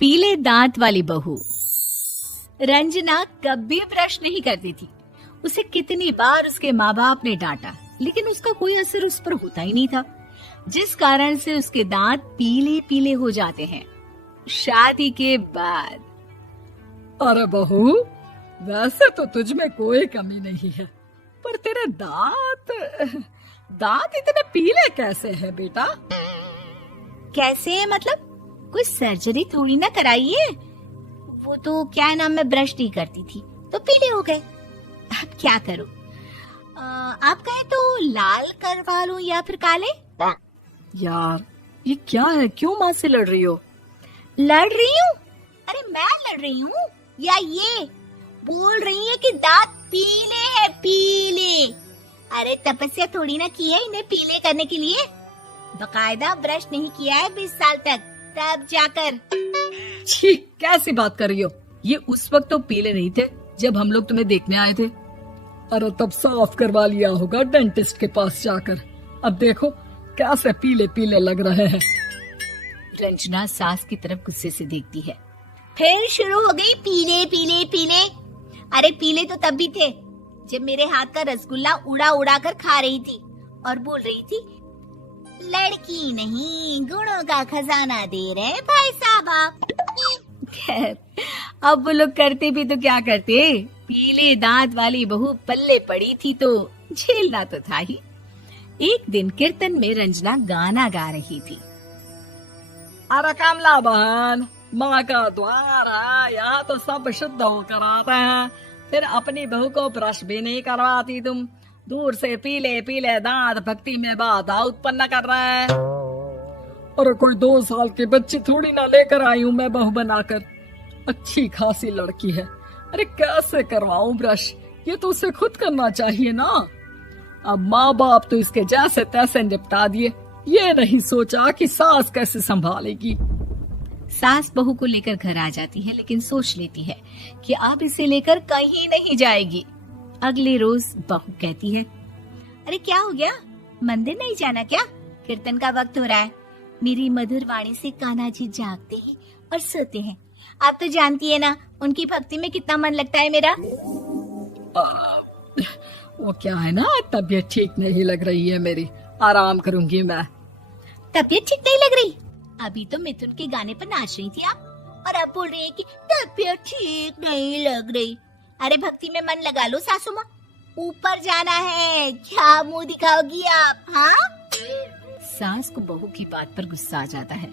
पीले दांत वाली बहू। रंजना कभी ब्रश नहीं करती थी। उसे कितनी बार उसके माँ बाप ने डांटा, लेकिन उसका कोई असर उस पर होता ही नहीं था, जिस कारण से उसके दांत पीले पीले हो जाते हैं। शादी के बाद अरे बहू, वैसे तो तुझ में कोई कमी नहीं है, पर तेरे दांत इतने पीले कैसे हैं बेटा? कैसे मतलब? कोई सर्जरी थोड़ी ना कराई है। वो तो क्या नाम, मैं ब्रश नहीं करती थी तो पीले हो गए। अब क्या करूं? आप कहें तो लाल करवा लूं या फिर काले? यार ये क्या है, क्यों माँ से लड़ रही हो? लड़ रही हूँ? अरे मैं लड़ रही हूँ या ये बोल रही है कि दांत पीले हैं, पीले। अरे तपस्या थोड़ी ना की है इन्हें पीले करने के लिए। बकायदा ब्रश नहीं किया है 20 साल तक, तब जाकर। छी, कैसी बात कर रही हो? ये उस वक्त तो पीले नहीं थे जब हम लोग तुम्हें देखने आए थे। अरे तब साफ करवा लिया होगा डेंटिस्ट के पास जाकर। अब देखो कैसे पीले पीले लग रहे हैं। रंजना सास की तरफ गुस्से से देखती है। फिर शुरू हो गई पीले पीले पीले। अरे पीले तो तब भी थे जब मेरे हाथ का रसगुल्ला उड़ा उड़ा कर खा रही थी और बोल रही थी, लड़की नहीं गुणों का खजाना दे रहे भाई साहब आप। खैर, अब वो लोग करते भी तो क्या करते, पीले दांत वाली बहू पल्ले पड़ी थी तो झेलना तो था ही। एक दिन कीर्तन में रंजना गाना गा रही थी। अरे कमला बहन, माँ का द्वार है, यहाँ तो सब शुद्ध होकर आते हैं, फिर अपनी बहू को ब्रश भी नहीं करवाती तुम। दूर से पीले पीले दांत भक्ति में बाधा उत्पन्न कर रहे हैं। अरे कोई 2 साल की बच्ची थोड़ी ना लेकर आई हूँ मैं बहू बनाकर। अच्छी खासी लड़की है, अरे कैसे करवाऊं ब्रश? ये तो उसे खुद करना चाहिए ना। अब माँ बाप तो इसके जैसे तैसे निपटा दिए, ये नहीं सोचा कि सास कैसे संभालेगी। सास बहू को लेकर घर आ जाती है, लेकिन सोच लेती है कि अब इसे लेकर कहीं नहीं जाएगी। अगले रोज बहू कहती है, अरे क्या हो गया, मंदिर नहीं जाना क्या? कीर्तन का वक्त हो रहा है। मेरी मधुर वाणी से कान्हा जी जागते हैं और सोते हैं। आप तो जानती है ना उनकी भक्ति में कितना मन लगता है मेरा। वो क्या है ना, तबीयत ठीक नहीं लग रही है मेरी, आराम करूंगी मैं। तबीयत ठीक नहीं लग रही? अभी तो मिथुन के गाने पर नाच रही थी आप, और अब बोल रही है कि तबीयत ठीक नहीं लग रही। अरे भक्ति में मन लगा लो सासू माँ, ऊपर जाना है, क्या मुंह दिखाओगी आप? हाँ? सास को बहू की बात पर गुस्सा आ जाता है।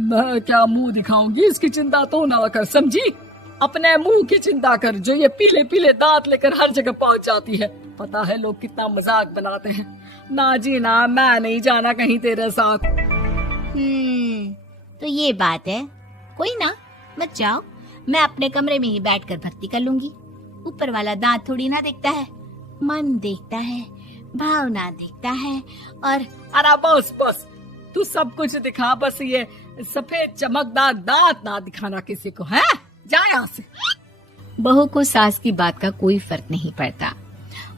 मैं क्या मुंह दिखाऊंगी, इसकी चिंता तो ना कर, समझी? अपने मुंह की चिंता कर, जो ये पीले पीले दांत लेकर हर जगह पहुंच जाती है। पता है लोग कितना मजाक बनाते हैं। ना जी ना, मैं नहीं जाना कहीं तेरे साथ। तो ये बात है, कोई ना, मत जाओ, मैं अपने कमरे में ही बैठकर भक्ति कर लूंगी। ऊपर वाला दांत थोड़ी ना देखता है, मन देखता है, भावना देखता है। और अरे बस बस, तू सब कुछ दिखा, बस ये सफेद चमकदार दांत ना दिखाना किसी को, है? जा यहाँ से। बहू को सास की बात का कोई फर्क नहीं पड़ता,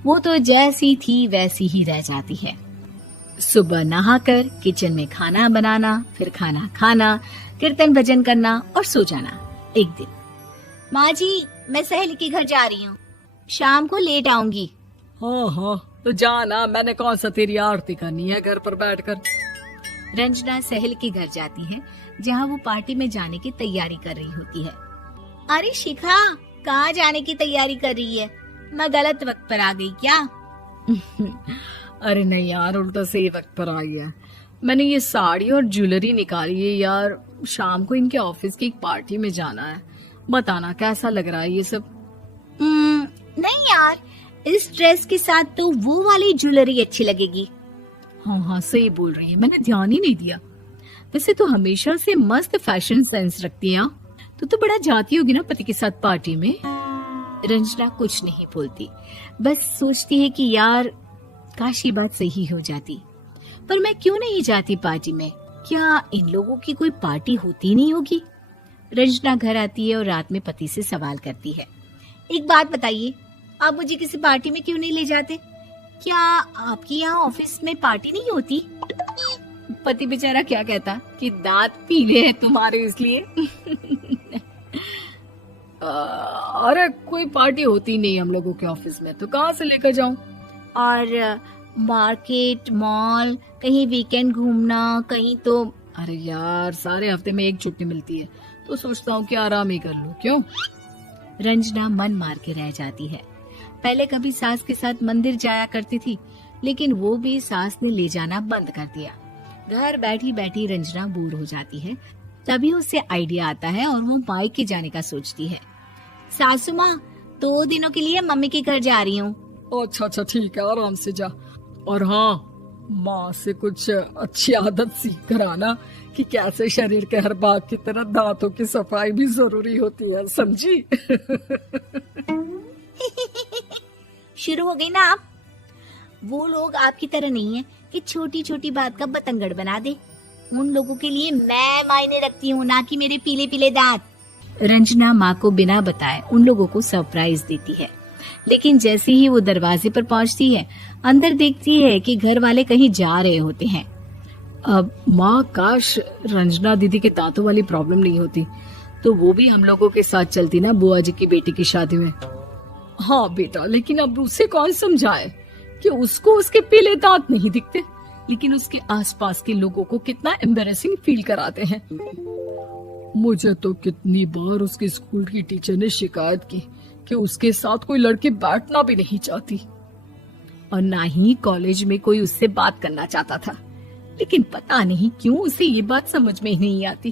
वो तो जैसी थी वैसी ही रह जाती है। सुबह नहाकर किचन में खाना बनाना, फिर खाना खाना, कीर्तन भजन करना और सो जाना। एक दिन, माँ जी मैं सहेली के घर जा रही हूँ, शाम को लेट आऊंगी। हाँ हाँ तो जाना, मैंने कौन सा तेरी आरती करनी है घर पर बैठकर। रंजना सहेली के घर जाती है, जहाँ वो पार्टी में जाने की तैयारी कर रही होती है। अरे शिखा, कहाँ जाने की तैयारी कर रही है? मैं गलत वक्त पर आ गई क्या? अरे नहीं यार, उल्टा सही वक्त पर आ गया। मैंने ये साड़ी और ज्वेलरी निकाली है यार, शाम को इनके ऑफिस की एक पार्टी में जाना है। बताना कैसा लग रहा है ये सब? नहीं यार, इस ड्रेस के साथ तो वो वाली ज्वेलरी अच्छी लगेगी। हाँ हाँ सही बोल रही है, मैंने ध्यान ही नहीं दिया। वैसे तो हमेशा से मस्त फैशन सेंस रखती है। तो बड़ा जाती होगी ना पति के साथ पार्टी में। रंजना कुछ नहीं बोलती, बस सोचती है कि यार काश ये बात सही हो जाती, पर मैं क्यों नहीं जाती पार्टी में? क्या इन लोगों की कोई पार्टी होती नहीं होगी? रंजना घर आती है और रात में पति से सवाल करती है, एक बात बताइए, आप मुझे किसी पार्टी में क्यों नहीं ले जाते? क्या आपकी यहाँ ऑफिस में पार्टी नहीं होती? पति बेचारा क्या कहता कि दांत पीले हैं तुम्हारे इसलिए। अरे कोई पार्टी होती नहीं हम लोगों के ऑफिस में, तो कहाँ से लेकर जाऊं? और मार्केट, मॉल, कहीं वीकेंड घूमना, कहीं तो। अरे यार, सारे हफ्ते में एक छुट्टी मिलती है, तो सोचता हूँ कि आराम ही कर लूं। क्यों? रंजना मन मार के रह जाती है। पहले कभी सास के साथ मंदिर जाया करती थी, लेकिन वो भी सास ने ले जाना बंद कर दिया। घर बैठी बैठी रंजना बोर हो जाती है। तभी उसे आइडिया आता है और वो मायके जाने का सोचती है। सासू माँ, 2 दिनों के लिए मम्मी के घर जा रही हूँ। अच्छा अच्छा ठीक है, आराम से जा। और हाँ, माँ से कुछ अच्छी आदत सीख कर आना कि कैसे शरीर के हर भाग की तरह दांतों की सफाई भी जरूरी होती है, समझी? शुरू हो गई ना आप। वो लोग आपकी तरह नहीं है कि छोटी छोटी बात का बतंगड़ बना दे। उन लोगों के लिए मैं मायने रखती हूँ, ना कि मेरे पीले पीले दांत। रंजना माँ को बिना बताए उन लोगों को सरप्राइज देती है, लेकिन जैसे ही वो दरवाजे पर पहुंचती है, अंदर देखती है कि घर वाले कहीं जा रहे होते हैं। अब माँ, काश रंजना दीदी के दांतों वाली प्रॉब्लम नहीं होती, तो वो भी हम लोगों के साथ चलती ना बुआ जी की बेटी की शादी में। हाँ बेटा, लेकिन अब उसे कौन समझाए कि उसको उसके पीले दांत नहीं दिखते, लेकिन उसके आसपास के लोगों को कितना एम्बैरेसिंग फील कराते हैं। मुझे तो कितनी बार उसके स्कूल की टीचर ने शिकायत की कि उसके साथ कोई लड़की बैठना भी नहीं चाहती, और ना ही कॉलेज में कोई उससे बात करना चाहता था। लेकिन पता नहीं क्यों उसे ये बात समझ में ही नहीं आती।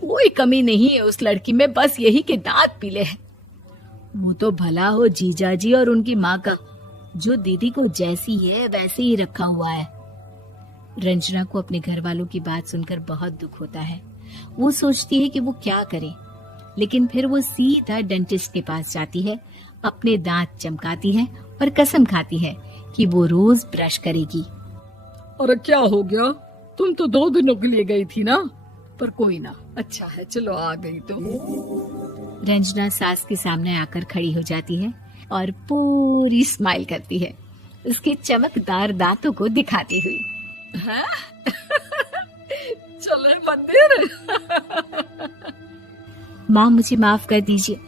कोई कमी नहीं है उस लड़की में, बस यही कि दांत पीले हैं। वो तो भला हो जीजा जी और उनकी माँ का, जो दीदी को जैसी है वैसे ही रखा हुआ है। रंजना को अपने घर वालों की बात सुनकर बहुत दुख होता है। वो सोचती है कि वो क्या करे, लेकिन फिर वो सीधा डेंटिस्ट के पास जाती है, अपने दांत चमकाती है और कसम खाती है कि वो रोज ब्रश करेगी। अरे क्या हो गया? तुम तो 2 दिनों के लिए गई थी ना, पर कोई ना, अच्छा है, चलो आ गई तो। रंजना सास के सामने आकर खड़ी हो जाती है और पूरी स्माइल करती है, उसके चमकदार दांतों को दिखाती हुई। हैं? चले मंदिर। माँ, मुझे माफ कर दीजिए,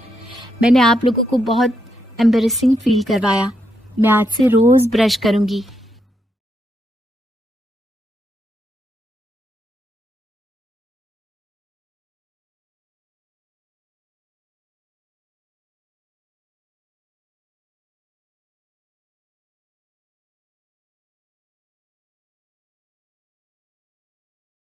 मैंने आप लोगों को बहुत एम्बैरेसिंग फील करवाया। मैं आज से रोज ब्रश करूंगी।